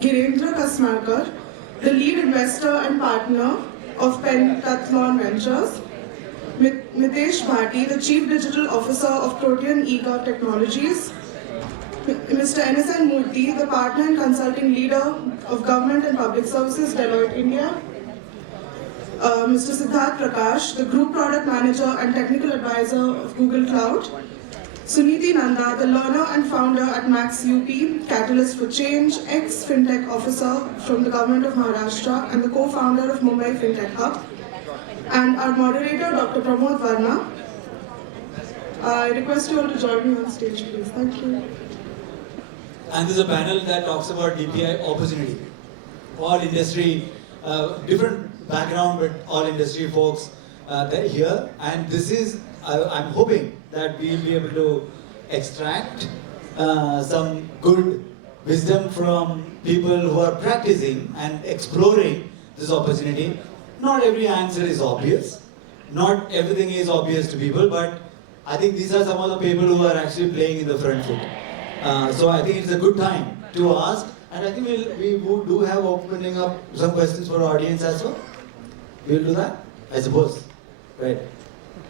Gireendra Kasmalkar, the lead investor and partner of Pentathlon Ventures. Metesh Bhati, the Chief Digital Officer of Protean eGov Technologies. Mr. NSN Murty, the Partner and Consulting Leader of Government and Public Services, Deloitte India. Mr. Siddharth Prakash, the Group Product Manager and Technical Advisor of Google Cloud. Suniti Nanda, the learner and founder at MaxxUP, Catalyst for Change, Ex-Fintech Officer from the Government of Maharashtra and the co-founder of Mumbai Fintech Hub. And our moderator, Dr. Pramod Varma. I request you all to join me on stage, please. Thank you. And this is a panel that talks about DPI opportunity. All industry, different background, but all industry folks, they're here. And this is, I'm hoping that we'll be able to extract some good wisdom from people who are practicing and exploring this opportunity. Not every answer is obvious. Not everything is obvious to people, but I think these are some of the people who are actually playing in the front foot. So I think it's a good time to ask, and I think we do have opening up some questions for the audience as well. We'll do that, I suppose, right?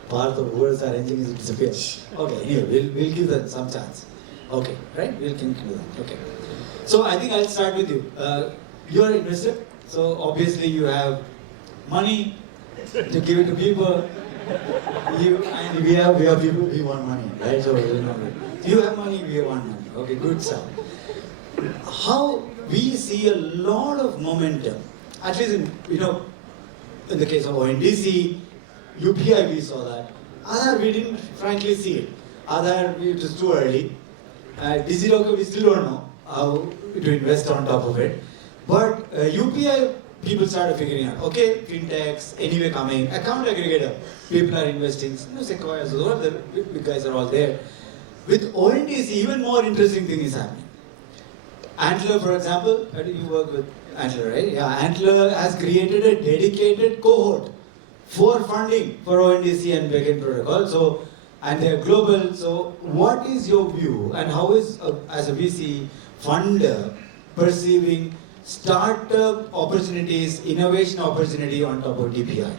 Part of whoever's arranging is disappear. Okay, anyway, we'll give them some chance. Okay, right? We'll continue that. Okay. So I think I'll start with you. You are invested, so obviously you have money to give it to people. And we have people, we want money, right? So you have money, we want money. Okay, good stuff. How we see a lot of momentum, at least in in the case of ONDC, UPI we saw that. Aadhaar we didn't frankly see it. Aadhaar it was too early. DigiLocker we still don't know how to invest on top of it. But UPI people started figuring out, okay, fintechs, anyway coming, account aggregator, people are investing, Sequoia, the big guys are all there. With ONDC, even more interesting thing is happening. Antler, for example, you work with Antler, right? Yeah, Antler has created a dedicated cohort for funding for ONDC and Beckn Protocol. So, and they're global. So, what is your view, and how is, as a VC funder, perceiving startup opportunities, innovation opportunity on top of DPI?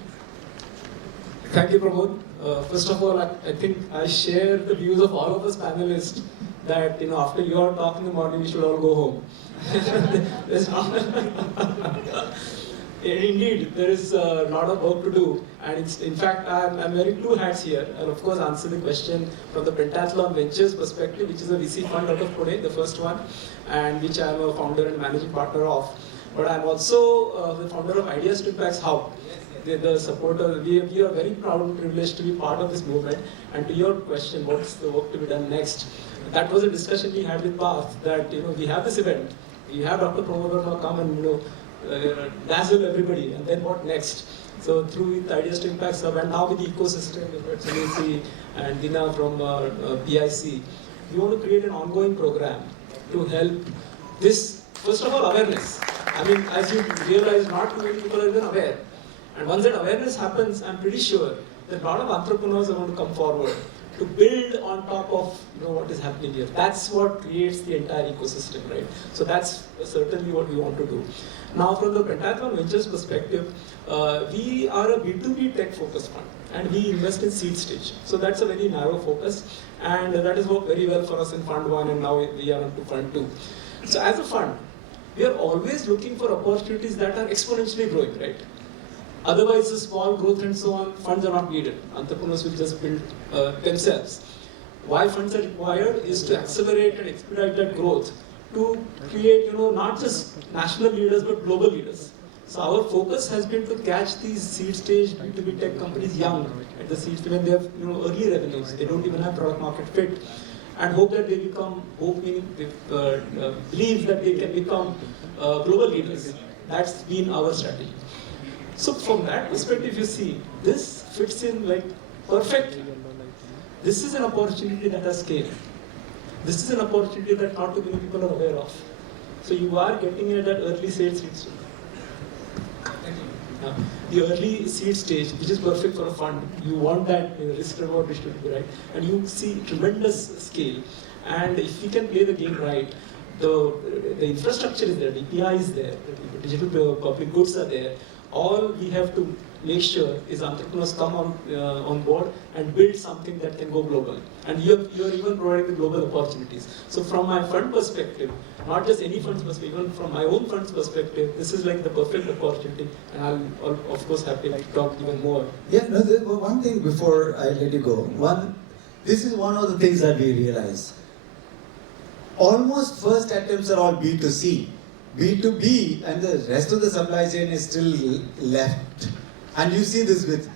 Thank you, Pramod. First of all, I think I share the views of all of us panelists that after your talk in the morning, we should all go home. Indeed, there is a lot of work to do, and in fact, I'm wearing two hats here. I'll of course answer the question from the Pentathlon Ventures perspective, which is a VC fund out of Pune, the first one, and which I'm a founder and managing partner of. But I'm also the founder of Ideas to Impacts Hub. The supporter, we are very proud and privileged to be part of this movement. And to your question, what's the work to be done next? That was a discussion we had with Path, that we have this event, we have Dr. Pramod come and dazzle everybody, and then what next? So through the Ideas to Impacts Hub, and now with the ecosystem, with Suniti and Dina from PIC, we want to create an ongoing program to help this, first of all, awareness. I mean, as you realize, not too many people are even aware. And once that awareness happens, I'm pretty sure that a lot of entrepreneurs are going to come forward to build on top of what is happening here. That's what creates the entire ecosystem, right? So that's certainly what we want to do. Now, from the Pentathlon Ventures perspective, we are a B2B tech-focused fund, and we invest in seed stage. So that's a very narrow focus, and that has worked very well for us in Fund 1, and now we are into Fund 2. So as a fund, we are always looking for opportunities that are exponentially growing, right? Otherwise, the small growth and so on, funds are not needed. Entrepreneurs will just build themselves. Why funds are required is to accelerate and expedite that growth, to create, not just national leaders, but global leaders. So our focus has been to catch these seed stage B2B tech companies young at the seed stage when they have early revenues. They don't even have product market fit, and hope that they become, believe that they can become global leaders. That's been our strategy. So from that perspective, you see, this fits in like perfectly. This is an opportunity that has scale. This is an opportunity that not too many people are aware of. So you are getting it at early stage. The early seed stage, which is perfect for a fund, you want that risk-reward distribution, right? And you see tremendous scale. And if we can play the game right, the infrastructure is there, DPI is there, the digital public goods are there. All we have to make sure is entrepreneurs come on board and build something that can go global. And you are even providing the global opportunities. So from my fund perspective, not just any fund's perspective, even from my own fund's perspective, this is like the perfect opportunity. And I'll of course happy to talk even more. Yeah, no, one thing before I let you go. This is one of the things that we realize. Almost first attempts are all B2C. B2B and the rest of the supply chain is still left. And you see this with,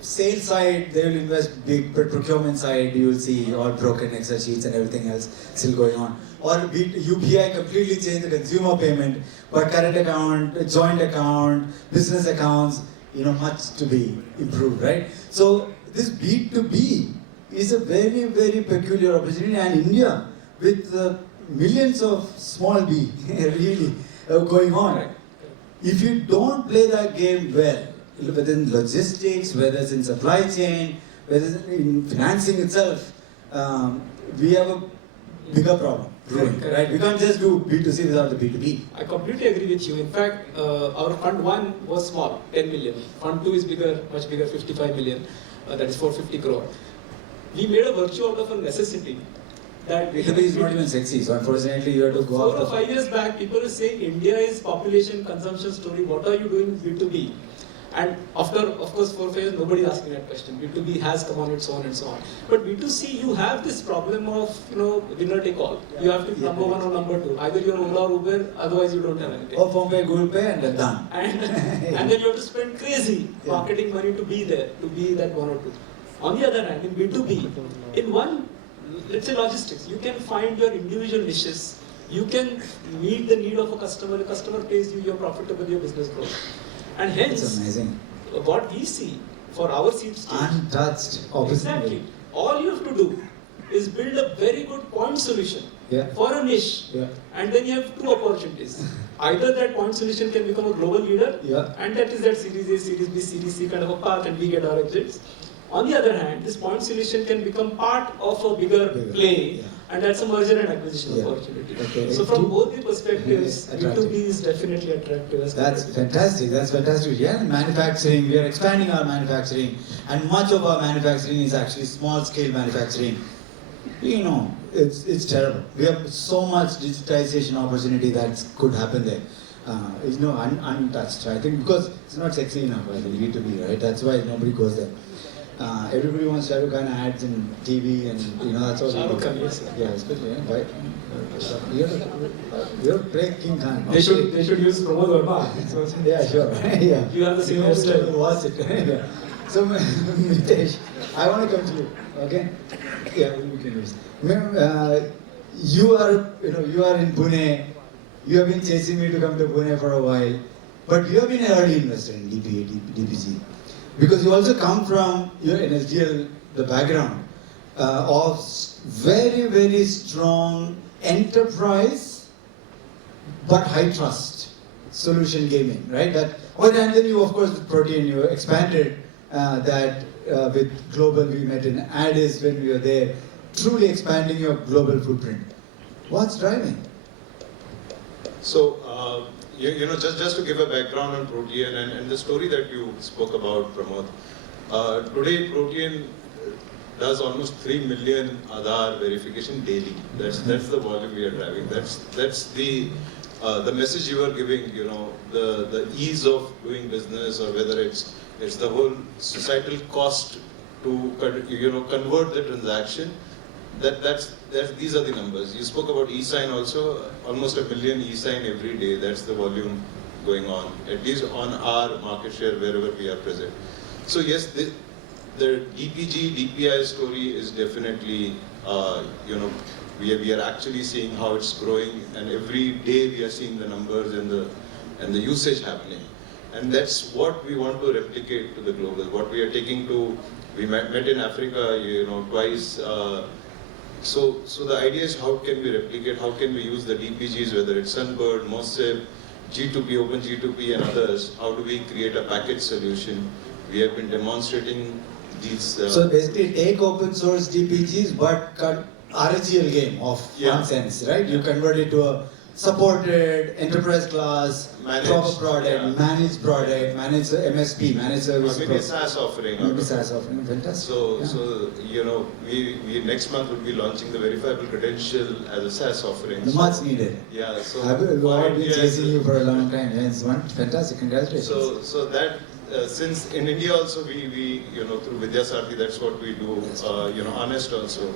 sales side, they will invest big, but procurement side, you will see all broken Excel sheets and everything else still going on. Or UPI completely changed the consumer payment, but current account, joint account, business accounts, much to be improved, right? So this B2B is a very, very peculiar opportunity, and India, with millions of small b, really going on. If you don't play that game well, whether in logistics, whether it's in supply chain, whether it's in financing itself, we have a bigger problem. Right? We can't just do B2C without the B2B. I completely agree with you. In fact, our fund 1 was small, 10 million. Fund 2 is bigger, much bigger, 55 million. That is 450 crore. We made a virtue out of a necessity. That B2B is not even sexy, so unfortunately you have to go 4 or 5 years back, people were saying India is population consumption story. What are you doing with B2B? And after, of course, 4 or 5 years, nobody is asking that question. B2B has come on and so on and so on. But B2C, you have this problem of, winner take all. You have to be number 1 or number 2. Either you're Ola or Uber, otherwise you don't have anything. Or PhonePe, Google Pay, and done. And then you have to spend crazy marketing money to be there, to be that 1 or 2. On the other hand, in B2B, in one, let's say logistics, you can find your individual niches. You can meet the need of a customer pays you, you're profitable, your business grows. And hence, that's amazing. What we see for our seed stage, untouched opportunity. Exactly. All you have to do is build a very good point solution for a niche, and then you have 2 opportunities. Either that point solution can become a global leader, and that is that Series A, Series B, Series C kind of a path, and we get our exits. On the other hand, this point solution can become part of a bigger play, and that's a merger and acquisition opportunity. Okay. So from both the perspectives, B2B is definitely attractive. That's fantastic. That's fantastic. Yeah, manufacturing, we are expanding our manufacturing, and much of our manufacturing is actually small scale manufacturing. It's terrible. We have so much digitization opportunity that could happen there. Untouched. I think because it's not sexy enough, I think, B2B, right? That's why nobody goes there. Everybody wants Shah Rukh Khan ads in TV, and that's all. Shah Rukh Khan, yes. Yeah, especially. You're playing King Khan. They should use Pramod Varma. Yeah, sure. Yeah. You have the same hairstyle. Watch it. Yeah. So, Metesh, I want to come to you. Okay? Yeah, we can use. You are in Pune. You have been chasing me to come to Pune for a while, but you have been an early investor in DPG. Because you also come from your NSDL, the background of very, very strong enterprise, but high trust solution gaming, right? And then you, of course, with Protean, you expanded that with global. We met in Addis when we were there, truly expanding your global footprint. What's driving? So, just to give a background on Protean and the story that you spoke about, Pramod. Today, Protean does almost 3 million Aadhaar verification daily. That's the volume we are driving. That's the message you are giving. The ease of doing business, or whether it's the whole societal cost to convert the transaction. These are the numbers. You spoke about e-sign also, almost 1 million e-sign every day. That's the volume going on, at least on our market share wherever we are present. So yes, the DPG, DPI story is definitely, we are actually seeing how it's growing, and every day we are seeing the numbers and the usage happening. And that's what we want to replicate to the global. What we are taking to, we met in Africa, twice. So the idea is, how can we replicate, how can we use the DPGs, whether it's Sunbird, MaxxUP, G2P, Open G2P and others, how do we create a package solution? We have been demonstrating these... So basically take open source DPGs, but RHEL game of Yeah. one sense, right? You convert it to a supported enterprise class, Managed, proper product, yeah. managed product, managed MSP, managed service. Maybe a SaaS offering. out Maybe of SaaS it. offering, fantastic. So, Yeah. so you know, we next month would be launching the verifiable credential as a SaaS offering. Much needed. Yeah. So I've for all been India, chasing you for a long yeah. time. Yeah, it's one fantastic. Congratulations. So that since in India also we you know through Vidya Sarthi, that's what we do. You know, honest also.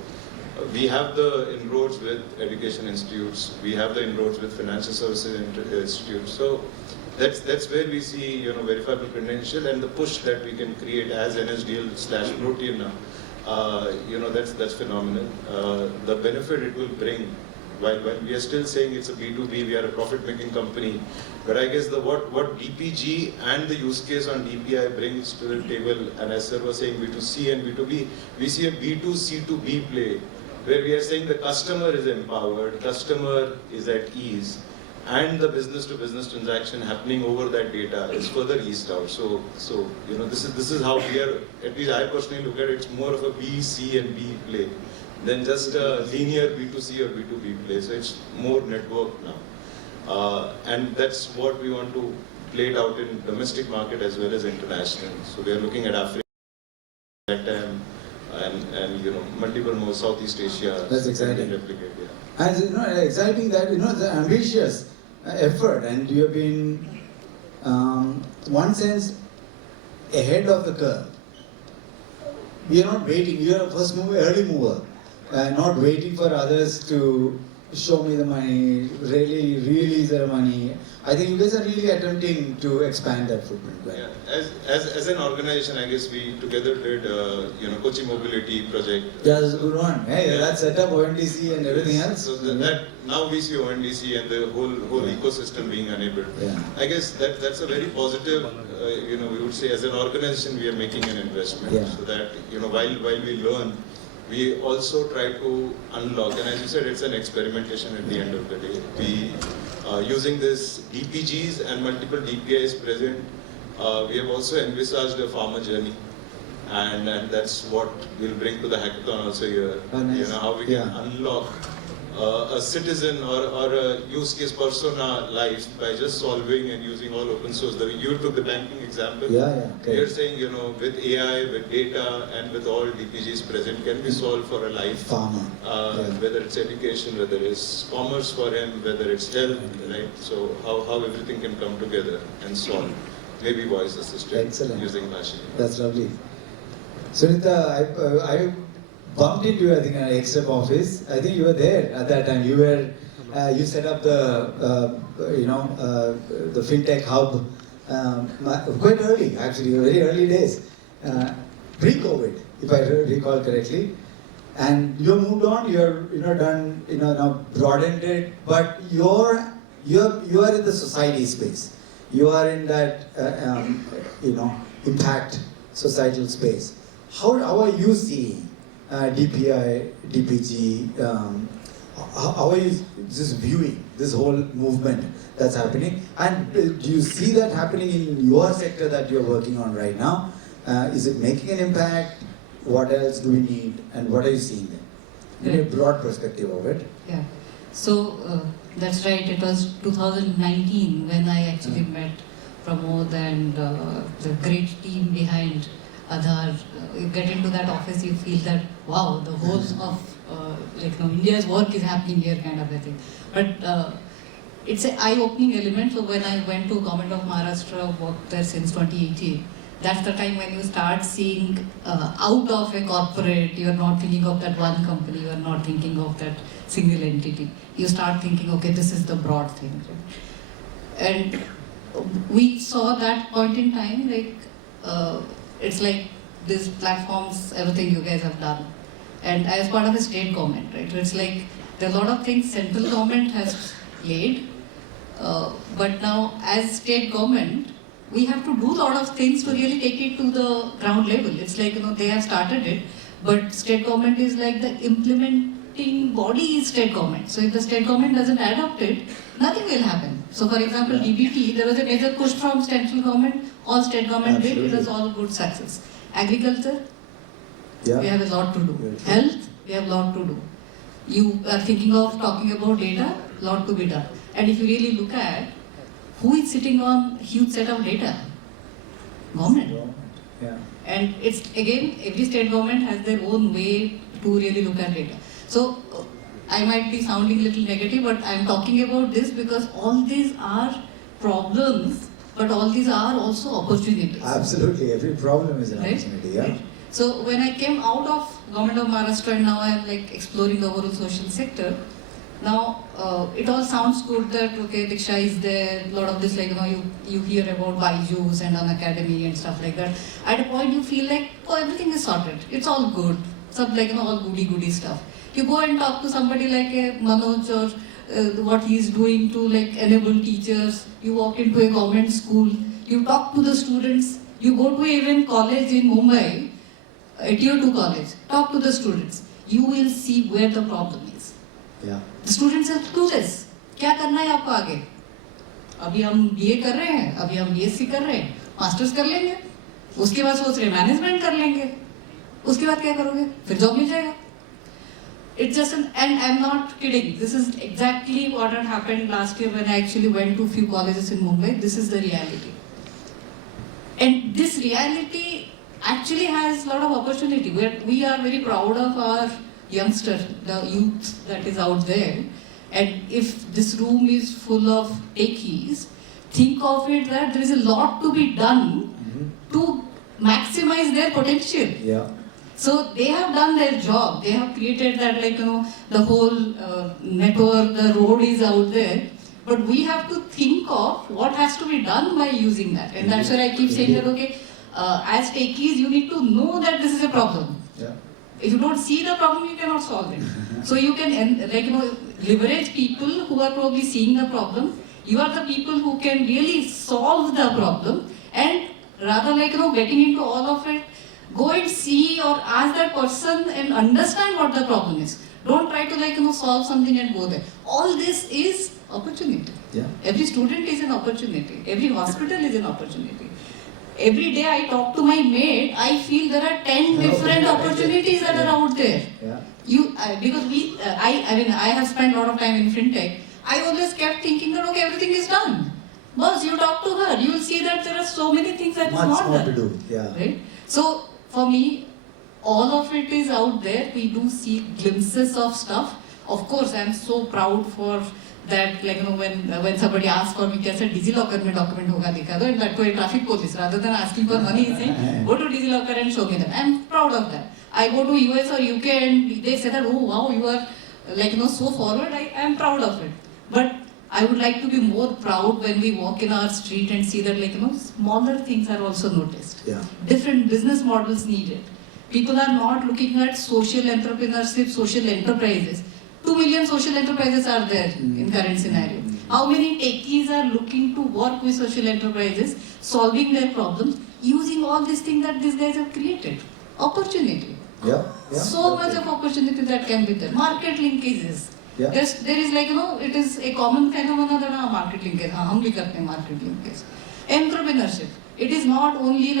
We have the inroads with education institutes. We have the inroads with financial services institutes. So that's where we see, you know, verifiable credential and the push that we can create as NSDL/Protean now. You know, that's phenomenal. The benefit it will bring. While we are still saying it's a B2B, we are a profit-making company. But I guess what DPG and the use case on DPI brings to the table, and as sir was saying, B2C and B2B, we see a B2C2B play, where we are saying the customer is empowered, customer is at ease, and the business-to-business transaction happening over that data is further eased out. So you know, this is how we are. At least I personally look at it. It's more of a B, C, and B play than just a linear B2C or B2B play. So it's more network now. And that's what we want to play it out in domestic market as well as international. So we are looking at Africa, and you know, multiple more Southeast Asia. That's exciting. Replicate, yeah. And you know, exciting that, you know, the ambitious effort, and you have been, one sense, ahead of the curve. We are not waiting. You are a first mover, early mover. Not waiting for others to show me the money, really release their money. I think you guys are really attempting to expand that footprint. Right? Yeah. As an organization, I guess we together did you know, Kochi Mobility project. Yeah, that's a good one. Hey, Yeah. that set up ONDC and everything else. So that now we see ONDC and the whole Yeah. ecosystem being enabled. Yeah. I guess that's a very positive. You know, we would say as an organization we are making an investment, Yeah. so that you know while we learn, we also try to unlock. And as you said, it's an experimentation at the end of the day. We using this DPGs and multiple DPIs present. We have also envisaged a farmer journey, and that's what we'll bring to the hackathon also here. Oh, nice. You know, how we can Yeah. unlock a citizen or a use case persona life by just solving and using all open source. You took the banking example. Yeah. We are saying, you know, with AI, with data, and with all DPGs present, can be solved for a life. Farmer. Whether it's education, whether it's commerce for him, whether it's health, right? So how everything can come together and solve. Maybe voice assistant. Excellent. Using machine. That's lovely. Sunita, I bumped into you, I think, in an EkStep office. I think you were there at that time. You set up the, the FinTech hub quite early, actually, very early days, pre-COVID, if I recall correctly. And you moved on. You're, done, now broadened it. But you are in the society space. You are in that, impact societal space. How are you seeing DPI, DPG? How are you just viewing this whole movement that's happening? And do you see that happening in your sector that you're working on right now? Is it making an impact? What else do we need? And what are you seeing there? In a broad perspective of it. Yeah. So that's right. It was 2019 when I actually met Pramod and the great team behind Aadhaar. You get into that office, you feel that wow, the whole of India's work is happening here, kind of a thing. But it's an eye-opening element. So when I went to Government of Maharashtra, worked there since 2018. That's the time when you start seeing out of a corporate, you're not thinking of that one company, you're not thinking of that single entity. You start thinking, okay, this is the broad thing. Right? And we saw that point in time, it's like these platforms, everything you guys have done. And as part of a state government, right? So it's like there are a lot of things central government has laid, but now as state government, we have to do a lot of things to really take it to the ground level. It's like, they have started it, but state government is like the implementing body is state government. So if the state government doesn't adopt it, nothing will happen. So for example, DBT, there was a major push from central government, all state government did, it was all good success. Agriculture, we have a lot to do. Health, we have a lot to do. You are thinking of talking about data, lot to be done. And if you really look at who is sitting on huge set of data, government. Yeah. And it's again, every state government has their own way to really look at data. So I might be sounding a little negative, but I'm talking about this because all these are problems, but all these are also opportunities. Absolutely, every problem is an opportunity. Yeah. Right. So when I came out of government of Maharashtra and now I'm like exploring the overall social sector, now it all sounds good that okay, Diksha is there, a lot of this like you hear about Byju's and an academy and stuff like that. At a point you feel like everything is sorted, it's all good, sub like all goody stuff. You go and talk to somebody like Manoj or what he is doing to like enable teachers. You walk into a government school, you talk to the students. You go to even college in Mumbai, a tier 2 college, talk to the students. You will see where the problem is. Yeah. The students are clueless. क्या करना है आपको आगे? अभी हम BA कर रहे हैं, अभी हम BSc कर रहे हैं, मास्टर्स कर लेंगे, उसके बाद सोच रहे मैनेजमेंट कर लेंगे, उसके बाद क्या करोगे? फिर जॉब मिल जाएगा. It's just and I'm not kidding. This is exactly what had happened last year when I actually went to a few colleges in Mumbai. This is the reality. And this reality actually has a lot of opportunity. We are very proud of our youngsters, the youth that is out there. And if this room is full of techies, think of it that there is a lot to be done to maximize their potential. Yeah. So they have done their job. They have created that the whole network, the road is out there. But we have to think of what has to be done by using that. And that's where I keep saying that, okay, as techies, you need to know that this is a problem. Yeah. If you don't see the problem, you cannot solve it. So you can leverage people who are probably seeing the problem. You are the people who can really solve the problem. And rather getting into all of it, go and see or ask that person and understand what the problem is. Don't try to solve something and go there. All this is opportunity. Yeah. Every student is an opportunity. Every hospital is an opportunity. Every day I talk to my maid, I feel there are 10 different opportunities that are out there. Yeah. Because I have spent a lot of time in FinTech. I always kept thinking that okay, everything is done. Boss, you talk to her, you will see that there are so many things that Much is not more done. to do. Yeah. Right? So for me, all of it is out there. We do see glimpses of stuff. Of course, I am so proud for that. When somebody asks for me, कैसे DigiLocker में document होगा दिखा दो, and that to a traffic police rather than asking for money, saying go to DigiLocker and show me that. I am proud of that. I go to US or UK and they say that oh wow, you are so forward. I am proud of it. But I would like to be more proud when we walk in our street and see that smaller things are also noticed. Yeah. Different business models needed. People are not looking at social entrepreneurship, social enterprises. 2 million social enterprises are there in current scenario. How many techies are looking to work with social enterprises, solving their problems, using all these things that these guys have created? Opportunity. Yeah. Yeah. So much of opportunity that can be there. Market linkages. Yeah. There is it is a common phenomenon that market linkage. हम भी करते हैं market linkage. Entrepreneurship. It is not only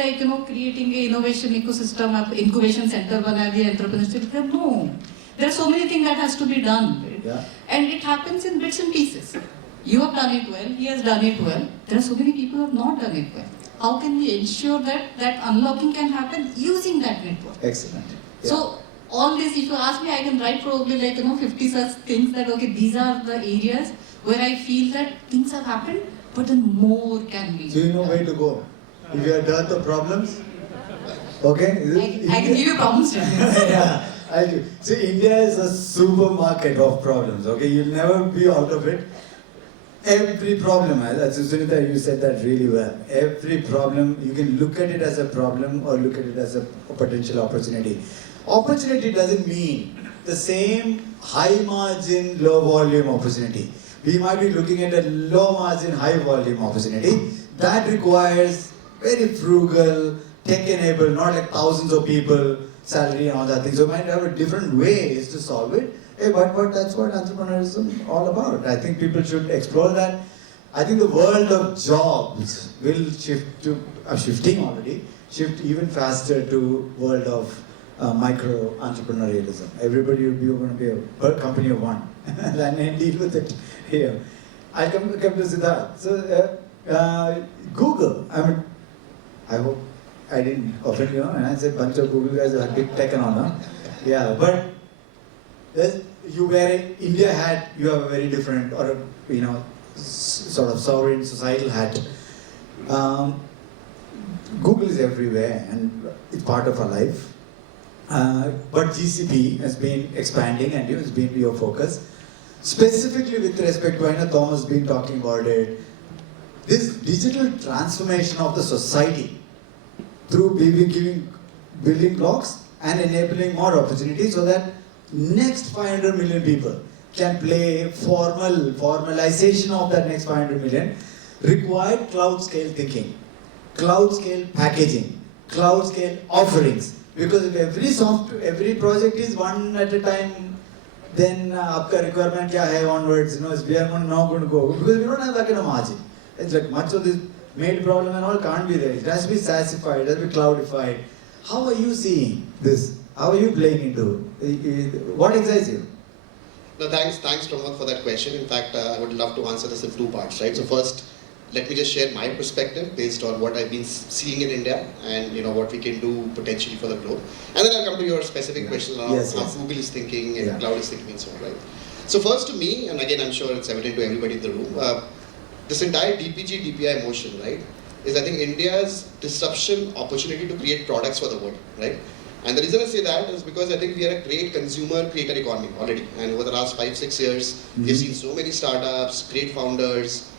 creating a innovation ecosystem, incubation center बना दिया entrepreneurship. No, there are so many things that has to be done. Right? Yeah. And it happens in bits and pieces. You have done it well. He has done it well. There are so many people who have not done it well. How can we ensure that unlocking can happen using that network? Excellent. Yeah. So all this, if you ask me, I can write probably 50 such things that okay, these are the areas where I feel that things have happened, but then more can be. So you know where to go. If you are done the problems, okay. I can give you problems. Yeah, I do. So India is a supermarket of problems. Okay, you'll never be out of it. Every problem, Sunita, you said that really well. Every problem, you can look at it as a problem or look at it as a potential opportunity. Opportunity doesn't mean the same high margin, low volume opportunity. We might be looking at a low margin, high volume opportunity. That requires very frugal, tech-enabled, not like thousands of people, salary and all that thing. So we might have different ways to solve it. Hey, but that's what entrepreneurship is all about. I think people should explore that. I think the world of jobs will shift to, shifting already, shift even faster to world of micro entrepreneurialism. Everybody will be going to be a company of one, and then deal with it here. I come to Siddharth. So Google. I hope I didn't offend you. And I said bunch of Google guys are big tech and all, huh? Yeah, but you wear India hat. You have a very different, or sort of sovereign societal hat. Google is everywhere and it's part of our life. But GCP has been expanding and it's been your focus. Specifically with respect to, I know Thomas has been talking about it, this digital transformation of the society through giving building blocks and enabling more opportunities so that next 500 million people can play formalization of that next 500 million required cloud scale thinking, cloud scale packaging, cloud scale offerings. Because if every project is one at a time, then आपका requirement क्या है onwards, we are not going to go because we don't have that kind of margin. It's like much of this made problem and all can't be there. It has to be SaaSified, it has to be cloudified. How are you seeing this? How are you playing into what excites you? No, thanks Pramod for that question. In fact, I would love to answer this in two parts, right? So first, let me just share my perspective based on what I've been seeing in India and what we can do potentially for the growth. And then I'll come to your specific questions on how Google is thinking and cloud is thinking and so on, right? So first to me, and again I'm sure it's evident to everybody in the room, this entire DPI motion, right, is I think India's disruption opportunity to create products for the world, right? And the reason I say that is because I think we are a great consumer creator economy already. And over the last 5-6 years, we've seen so many startups, great founders,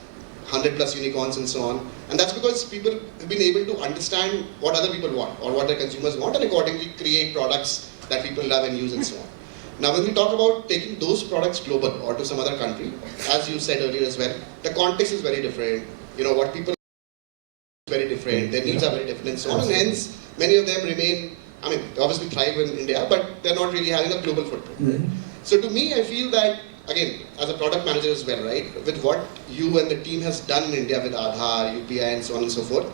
100+ unicorns and so on. And that's because people have been able to understand what other people want or what their consumers want and accordingly create products that people love and use and so on. Now when we talk about taking those products global or to some other country, as you said earlier as well, the context is very different. What people is very different, their needs are very different and so on. And hence, many of them remain, they obviously thrive in India, but they're not really having a global footprint. Right? So to me, I feel that, again, as a product manager as well, right, with what you and the team has done in India with Aadhaar, UPI and so on and so forth,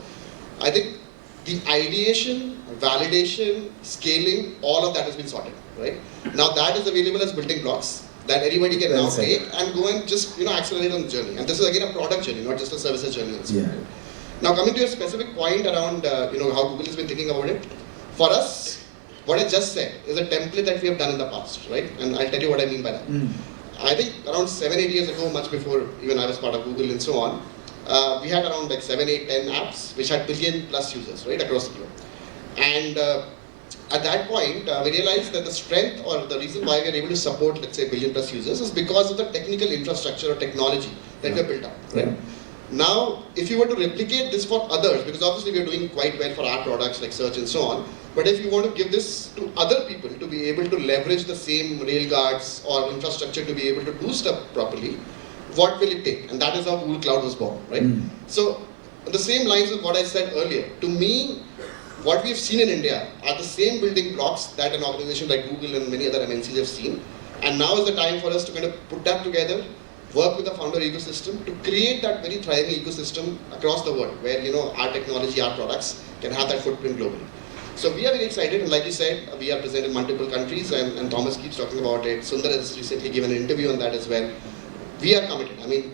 I think the ideation, validation, scaling, all of that has been sorted, right? Now that is available as building blocks that anybody can now take and go and just accelerate on the journey. And this is again a product journey, not just a services journey and so on. Right? Now coming to your specific point around how Google has been thinking about it, for us, what I just said is a template that we have done in the past, right? And I'll tell you what I mean by that. I think around 7-8 years ago, much before even I was part of Google and so on, we had around 7, 8, 10 apps which had billion+ users, right, across the globe. And at that point, we realized that the strength or the reason why we are able to support, let's say, billion+ users is because of the technical infrastructure or technology that we have built up, right? Now, if you were to replicate this for others, because obviously we are doing quite well for our products like search and so on, but if you want to give this to other people to be able to leverage the same railguards or infrastructure to be able to do stuff properly, what will it take? And that is how Google Cloud was born, right? So, on the same lines of what I said earlier, to me, what we've seen in India are the same building blocks that an organization like Google and many other MNCs have seen. And now is the time for us to kind of put that together, work with the founder ecosystem to create that very thriving ecosystem across the world where our technology, our products can have that footprint globally. So we are very excited, and like you said, we are present in multiple countries, and Thomas keeps talking about it. Sundar has recently given an interview on that as well. We are committed.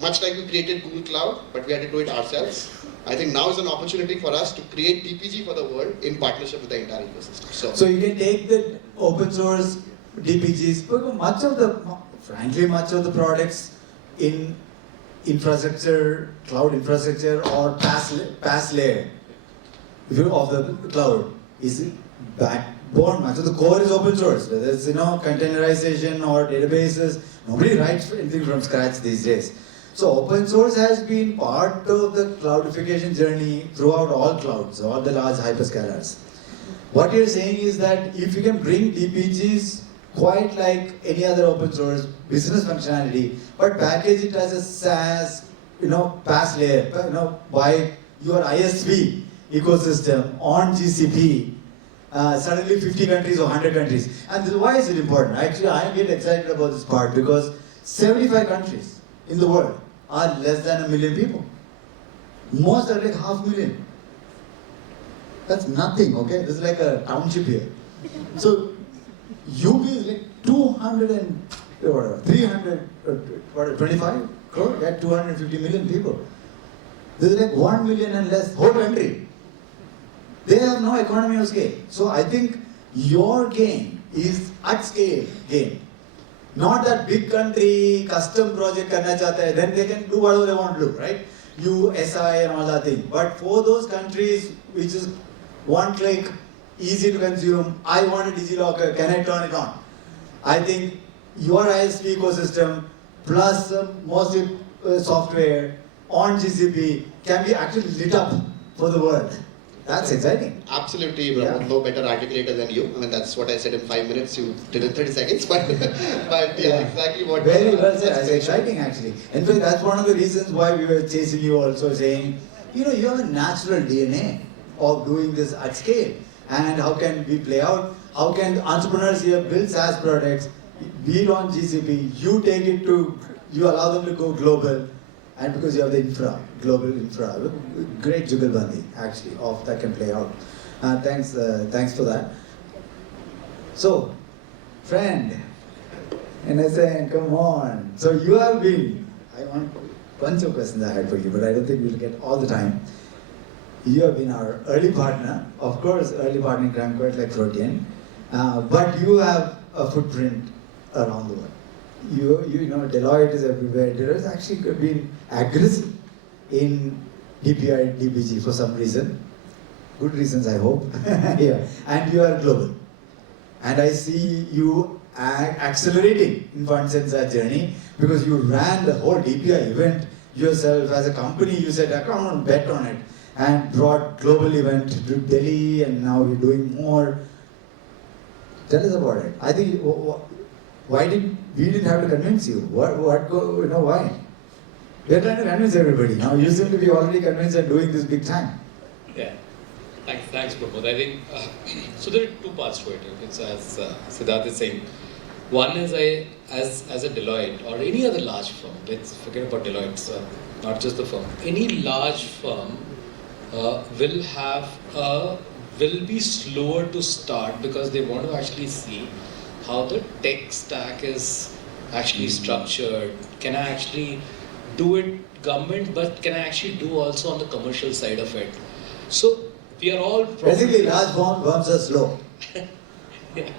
Much like we created Google Cloud, but we had to do it ourselves. I think now is an opportunity for us to create DPG for the world in partnership with the entire ecosystem. So you can take the open source DPGs, but much of the products in infrastructure, cloud infrastructure or PaaS layer of the cloud is backbone. Much of the core is open source, whether it's containerization or databases. Nobody writes anything from scratch these days. So open source has been part of the cloudification journey throughout all clouds, all the large hyperscalers. What you're saying is that if you can bring DPGs quite like any other open source business functionality, but package it as a SaaS, PaaS layer, by your ISV ecosystem on GCP, suddenly 50 countries or 100 countries. And why is it important? Actually, I get excited about this part because 75 countries in the world are less than 1 million people. Most are like 500,000. That's nothing, okay? This is like a township here. So UP is like 200 and whatever, 325 crore, that 250 million people. There's like 1 million and less, whole country. They have no economy of scale. So I think your game is at scale game. Not that big country, custom project karna chahta hai, then they can do whatever they want to do, right? You, SI and all that thing. But for those countries which is one click, easy to consume, I want a DigiLocker, can I turn it on? I think your ISP ecosystem plus mostly software on GCP can be actually lit up for the world. That's exciting. Absolutely, Pramod. Yeah. No better articulator than you. I mean, that's what I said in 5 minutes. You did it in 30 seconds. But yeah, exactly what. Very well said. That's exciting, actually. In fact, that's one of the reasons why we were chasing you also, saying, you know, you have a natural DNA of doing this at scale. And how can we play out? How can entrepreneurs here build SaaS products, be it on GCP, you take it to, you allow them to go global, and because you have the infra, global infra, great jugalbandi actually of that can play out. Thanks for that. So, friend, NSN, come on. So you have been, I want a bunch of questions I had for you, but I don't think we'll get all the time. You have been our early partner, of course, early partner in crime quite like Protean, but you have a footprint around the world. You know, Deloitte is everywhere. Deloitte has actually been aggressive in DPI, DPG for some reason. Good reasons, I hope. Yeah. And you are global. And I see you accelerating in one sense that journey because you ran the whole DPI event yourself as a company. You said, come on, bet on it. And brought global event to Delhi and now you're doing more. Tell us about it. I think, why we didn't have to convince you? Why? We're trying to convince everybody. Now you seem to be already convinced and doing this big time. Yeah. Thanks, Pramod. I think, so there are two parts to it. It's as Siddharth is saying. One is as a Deloitte or any other large firm, let's forget about Deloitte, not just the firm. Any large firm will be slower to start because they want to actually see how the tech stack is actually structured. Can I actually do it government, but can I actually do also on the commercial side of it? So we are all basically large firms are slow. Yeah.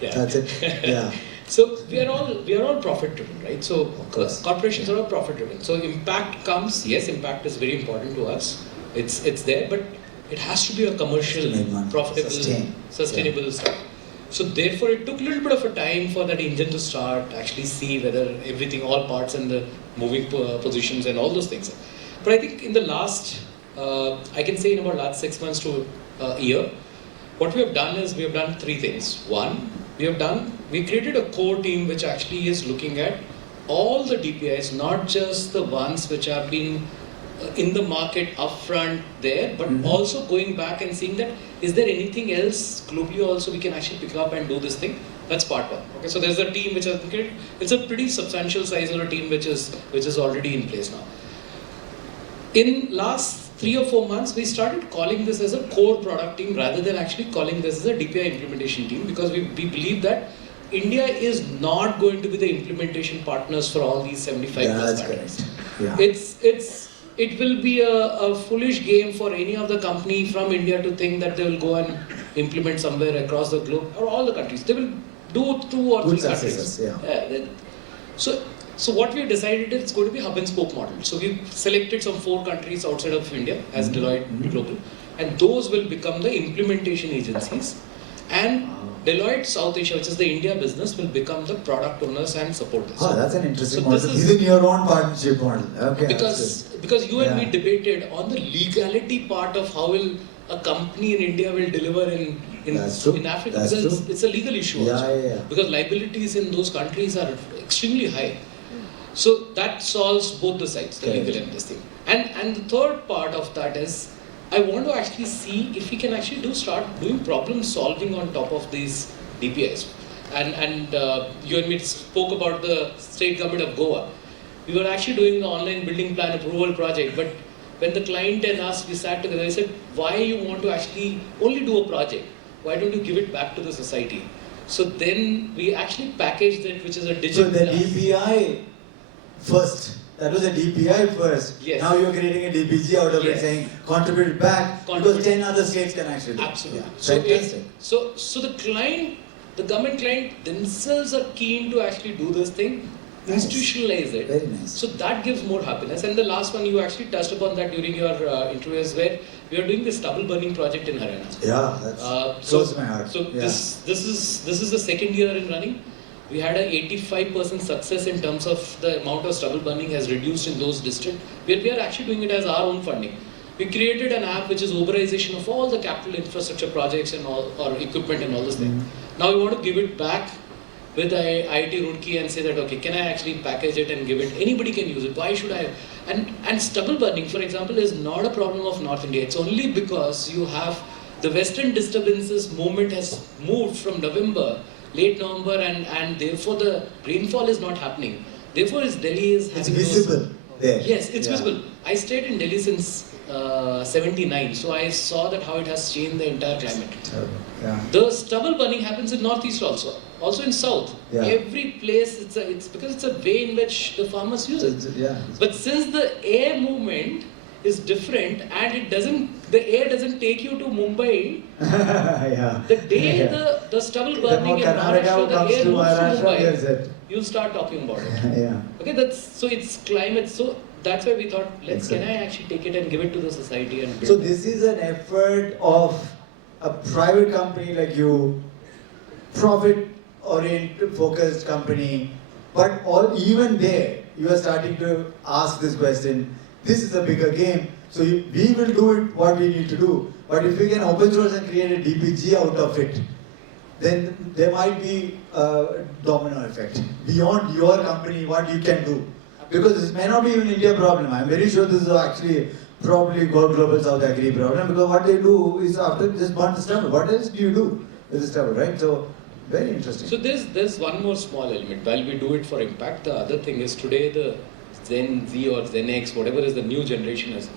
That's it. Yeah. So we are all profit driven, right? So corporations are all profit driven. So impact comes. Yes, impact is very important to us. It's there, but it has to be a commercial, profitable, sustainable stuff. So therefore, it took a little bit of a time for that engine to start, actually see whether everything, all parts and the moving positions and all those things. But I think in the last, I can say in about last 6 months to a year, what we have done is we have done three things. One, we created a core team which actually is looking at all the DPIs, not just the ones which have been in the market upfront there, but also going back and seeing that is there anything else globally also we can actually pick up and do this thing. That's part one. Okay, so there's a team which has been created. It's a pretty substantial size of a team which is already in place now. In last 3 or 4 months, we started calling this as a core product team rather than actually calling this as a DPI implementation team because we believe that India is not going to be the implementation partners for all these 75 plus countries. Yeah. It will be a foolish game for any of the company from India to think that they will go and implement somewhere across the globe or all the countries. They will do 2 or 3 countries. Yeah. So what we have decided is it's going to be hub and spoke model. So we've selected some 4 countries outside of India as Deloitte Global, and those will become the implementation agencies. And Deloitte South Asia, which is the India business, will become the product owners and supporters. Oh, that's an interesting model. This is your own partnership model. Okay. Because you and me debated on the legality part of how will a company in India will deliver in Africa. Because it's a legal issue also. Because liabilities in those countries are extremely high. So that solves both the sides, the legal and this thing. And the third part of that is, I want to actually see if we can actually start doing problem solving on top of these DPIs. And you and me spoke about the state government of Goa. We were actually doing the online building plan approval project, but when the client and us, we sat together, I said, why you want to actually only do a project? why don't you give it back to the society? So then we actually packaged it, which is a digital. So the DPI first. That was a DPI first. Yes. Now you're creating a DPG out of it, Yes. saying contribute back, because 10 other states can actually do it. Absolutely. Yeah. So the client, the government client themselves are keen to actually do this thing, Nice. institutionalize it. Very nice. So that gives more happiness. And the last one, you actually touched upon that during your interview, is where we are doing this stubble burning project in Haryana. Yeah, that's close to my heart. So Yeah. this is the second year in running. We had a 85% success in terms of the amount of stubble burning has reduced in those districts, where we are actually doing it as our own funding. We created an app which is Uberization of all the capital infrastructure projects and all, or equipment and all those things. Now we want to give it back with IIT Roorkee and say that, okay, can I actually package it and give it? Anybody can use it. Why should I? And stubble burning, for example, is not a problem of North India. It's only because you have the Western disturbances movement has moved from November, late November, and therefore the rainfall is not happening. Therefore, Delhi is It's having visible there. Yes, it's Yeah. visible. I stayed in Delhi since 79, so I saw that how it has changed the entire climate. Yeah. The stubble burning happens in northeast also in south. Yeah. Every place it's because it's a way in which the farmers use it. Yeah. But since the air movement is different and the air doesn't take you to Mumbai, Yeah. the day Yeah. the stubble The more burning in Karnataka Maharashtra, the comes air to moves to Maharashtra, there's Mumbai, it. you'll start talking about it. Yeah. Okay, so it's climate. So that's why we thought, can Excellent. I actually take it and give it to the society and So this is an effort of a private company like you, profit-oriented, focused company, but even there, you are starting to ask this question. This is a bigger game, so we will do it what we need to do. But if we can open source and create a DPG out of it, then there might be a domino effect beyond your company, what you can do. Because this may not be even India problem. I'm very sure this is actually probably global South Agri problem, because what they do is after just burn the stubble. What else do you do with the stubble, right? So very interesting. So there's one more small element. While we do it for impact, the other thing is today the Gen Z or Gen X, whatever is the new generation is,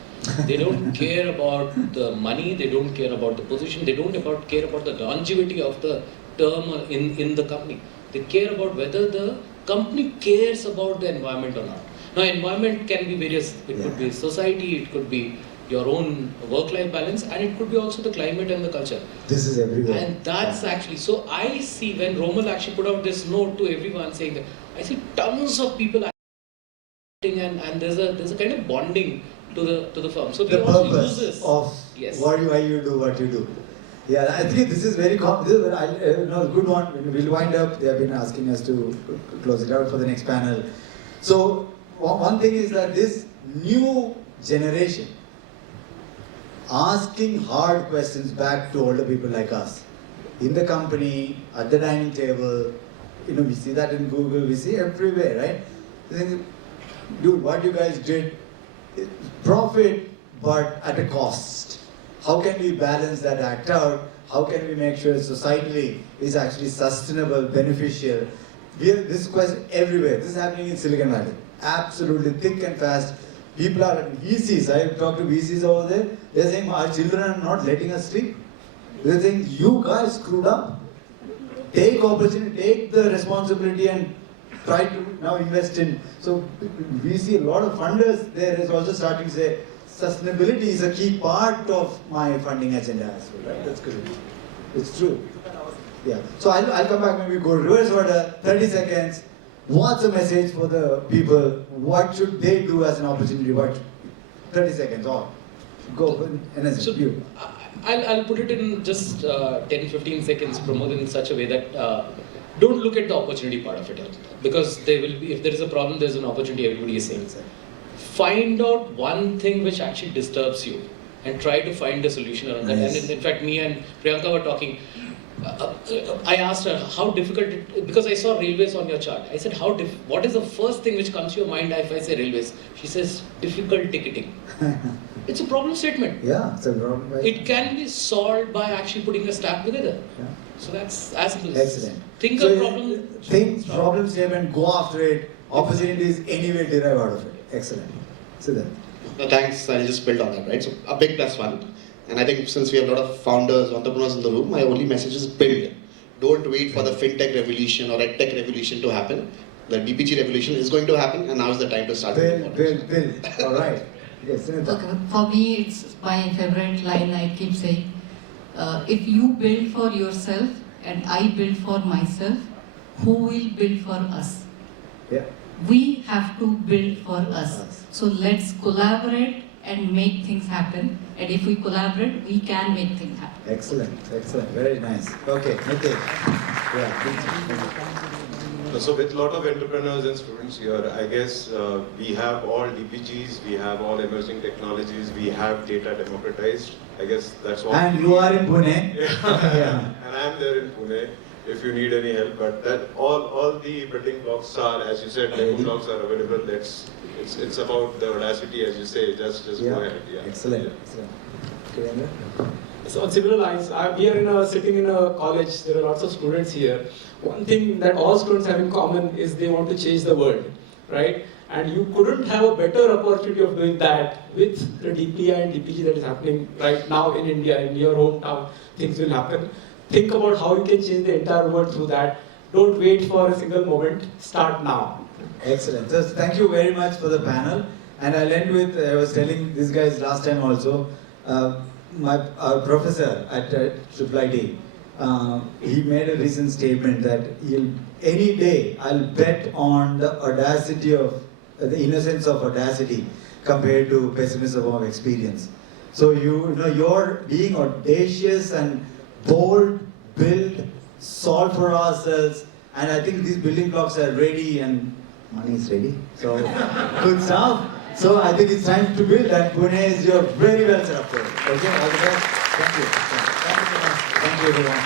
they don't care about the money, they don't care about the position, they don't care about the longevity of the term in the company. They care about whether the company cares about the environment or not. Now, environment can be various. It could be society, it could be your own work-life balance, and it could be also the climate and the culture. This is everywhere. And that's actually, so I see when Romal actually put out this note to everyone saying that, I see tons of people acting and there's a kind of bonding to the firm. So we The also use purpose this. of Yes. why you do what you do. Yeah, I think this is very common. This is a good one. We'll wind up. They have been asking us to close it out for the next panel. So one thing is that this new generation asking hard questions back to older people like us in the company, at the dining table. We see that in Google. We see everywhere, right? They think, dude, what you guys did, profit, but at a cost. How can we balance that act out? How can we make sure societally is actually sustainable, beneficial? This question everywhere. This is happening in Silicon Valley. Absolutely thick and fast. People are VCs. I talked to VCs over there. They're saying our children are not letting us sleep. They're saying you guys screwed up. Take opportunity, take the responsibility and try to now invest in. So we see a lot of funders there is also starting to say, sustainability is a key part of my funding agenda as well, right? That's good. It's true. Yeah. So I'll come back, maybe go reverse order, 30 seconds. What's the message for the people? What should they do as an opportunity? 30 seconds on. Go, NSN, So you. I'll put it in just 10-15 seconds, Pramod, in such a way that don't look at the opportunity part of it, because there will be, if there is a problem, there's an opportunity, everybody is saying. Find out one thing which actually disturbs you and try to find a solution around that. Nice. And in fact, me and Priyanka were talking. I asked her how difficult because I saw railways on your chart. I said, what is the first thing which comes to your mind if I say railways? She says, difficult ticketing. It's a problem statement. Yeah, it's a problem. Right? It can be solved by actually putting a stack together. Yeah. So that's as simple as Excellent. think So of problem. Think problem statement, go after it. Opportunities anyway derive out of it. Excellent. Siddharth. No, thanks. I'll just build on that, right? So a big plus one. And I think since we have a lot of founders, entrepreneurs in the room, my only message is build. Don't wait for the fintech revolution or edtech revolution to happen. The DPG revolution is going to happen, and now is the time to start. Build. All right. Yes, Sunita. Okay, for me, it's my favorite line I keep saying. If you build for yourself and I build for myself, who will build for us? Yeah. We have to build for us. So let's collaborate and make things happen. And if we collaborate, we can make things happen. Excellent. Very nice. Okay, Metesh. Yeah. So with a lot of entrepreneurs and students here, I guess we have all DPGs, we have all emerging technologies, we have data democratized. I guess that's all. And you are in Pune. Yeah. And I'm there in Pune if you need any help. But that all the building blocks are, as you said, Lego blocks are available. It's about the audacity, as you say. Just go ahead. Yeah. Excellent. Gireendra? So on similar lines, we are sitting in a college. There are lots of students here. One thing that all students have in common is they want to change the world, right? And you couldn't have a better opportunity of doing that with the DPI and DPG that is happening right now in India, in your hometown. Things will happen. Think about how you can change the entire world through that. Don't wait for a single moment. Start now. Excellent. So thank you very much for the panel. And I'll end with, I was telling these guys last time also, our professor at DPI.dev, he made a recent statement that any day I'll bet on the audacity of, the innocence of audacity compared to pessimism of experience. So you're being audacious and bold, build, solve for ourselves, and I think these building blocks are ready and money is ready. So good stuff. So I think it's time to build, and Pune is your very well set up for it. Okay, all the best. Thank you. Thank you so much. Thank you everyone.